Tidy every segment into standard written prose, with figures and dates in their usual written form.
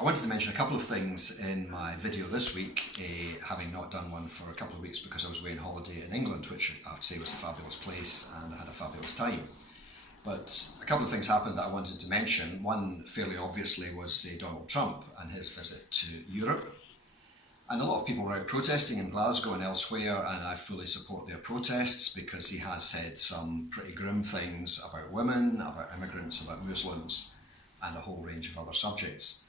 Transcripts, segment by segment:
I wanted to mention a couple of things in my video this week, having not done one for a couple of weeks because I was away on holiday in England, which I have to say was a fabulous place and I had a fabulous time. But a couple of things happened that I wanted to mention. One, fairly obviously, was Donald Trump and his visit to Europe. And a lot of people were out protesting in Glasgow and elsewhere, and I fully support their protests because he has said some pretty grim things about women, about immigrants, about Muslims, and a whole range of other subjects.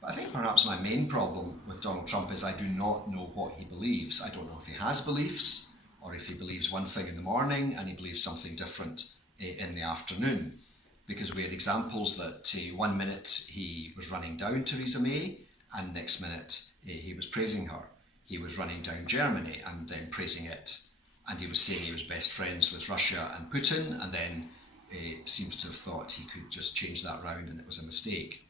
But I think perhaps my main problem with Donald Trump is I do not know what he believes. I don't know if he has beliefs, or if he believes one thing in the morning and he believes something different in the afternoon. Because we had examples that 1 minute he was running down Theresa May, and next minute he was praising her. He was running down Germany and then praising it. And he was saying he was best friends with Russia and Putin, and then seems to have thought he could just change that round and it was a mistake.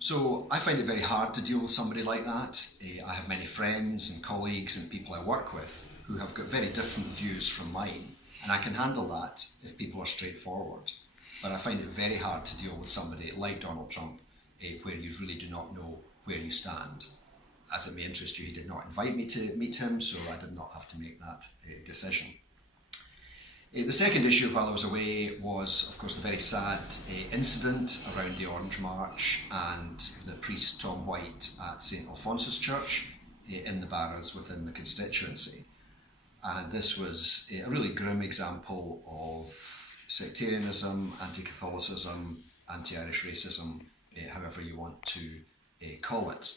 So I find it very hard to deal with somebody like that. I have many friends and colleagues and people I work with who have got very different views from mine, and I can handle that if people are straightforward. But I find it very hard to deal with somebody like Donald Trump where you really do not know where you stand. As it may interest you, he did not invite me to meet him, so I did not have to make that decision. The second issue while I was away was, of course, the very sad incident around the Orange March and the priest Tom White at St Alphonsus Church in the Barras within the constituency. And this was a really grim example of sectarianism, anti-Catholicism, anti-Irish racism, however you want to call it.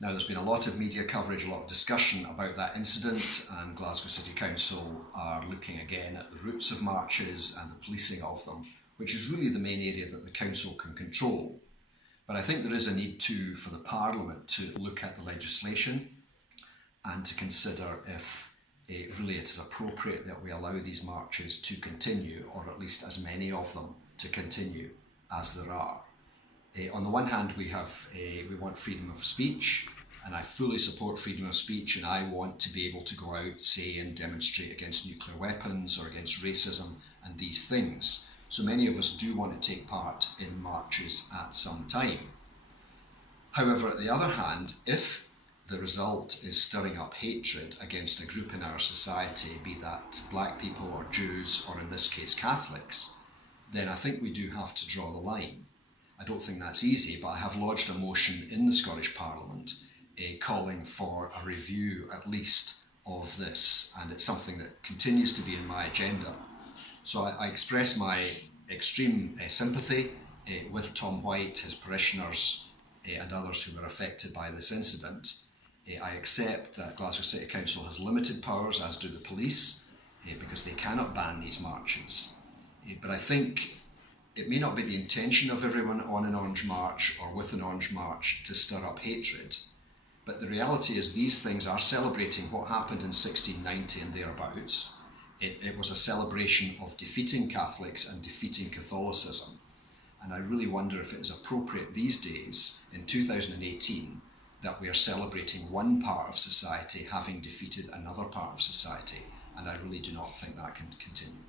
Now, there's been a lot of media coverage, a lot of discussion about that incident, and Glasgow City Council are looking again at the routes of marches and the policing of them, which is really the main area that the council can control. But I think there is a need for the Parliament to look at the legislation and to consider if really it is appropriate that we allow these marches to continue, or at least as many of them to continue as there are. On the one hand, we want freedom of speech, and I fully support freedom of speech, and I want to be able to go out, say, and demonstrate against nuclear weapons or against racism and these things. So many of us do want to take part in marches at some time. However, on the other hand, if the result is stirring up hatred against a group in our society, be that black people or Jews, or in this case Catholics, then I think we do have to draw the line. I don't think that's easy, but I have lodged a motion in the Scottish Parliament calling for a review at least of this, and it's something that continues to be in my agenda. So I express my extreme sympathy with Tom White, his parishioners and others who were affected by this incident. I accept that Glasgow City Council has limited powers, as do the police, because they cannot ban these marches. But I think it may not be the intention of everyone on an Orange March or with an Orange March to stir up hatred, but the reality is these things are celebrating what happened in 1690 and thereabouts. It was a celebration of defeating Catholics and defeating Catholicism, and I really wonder if it is appropriate these days, in 2018, that we are celebrating one part of society having defeated another part of society, and I really do not think that can continue.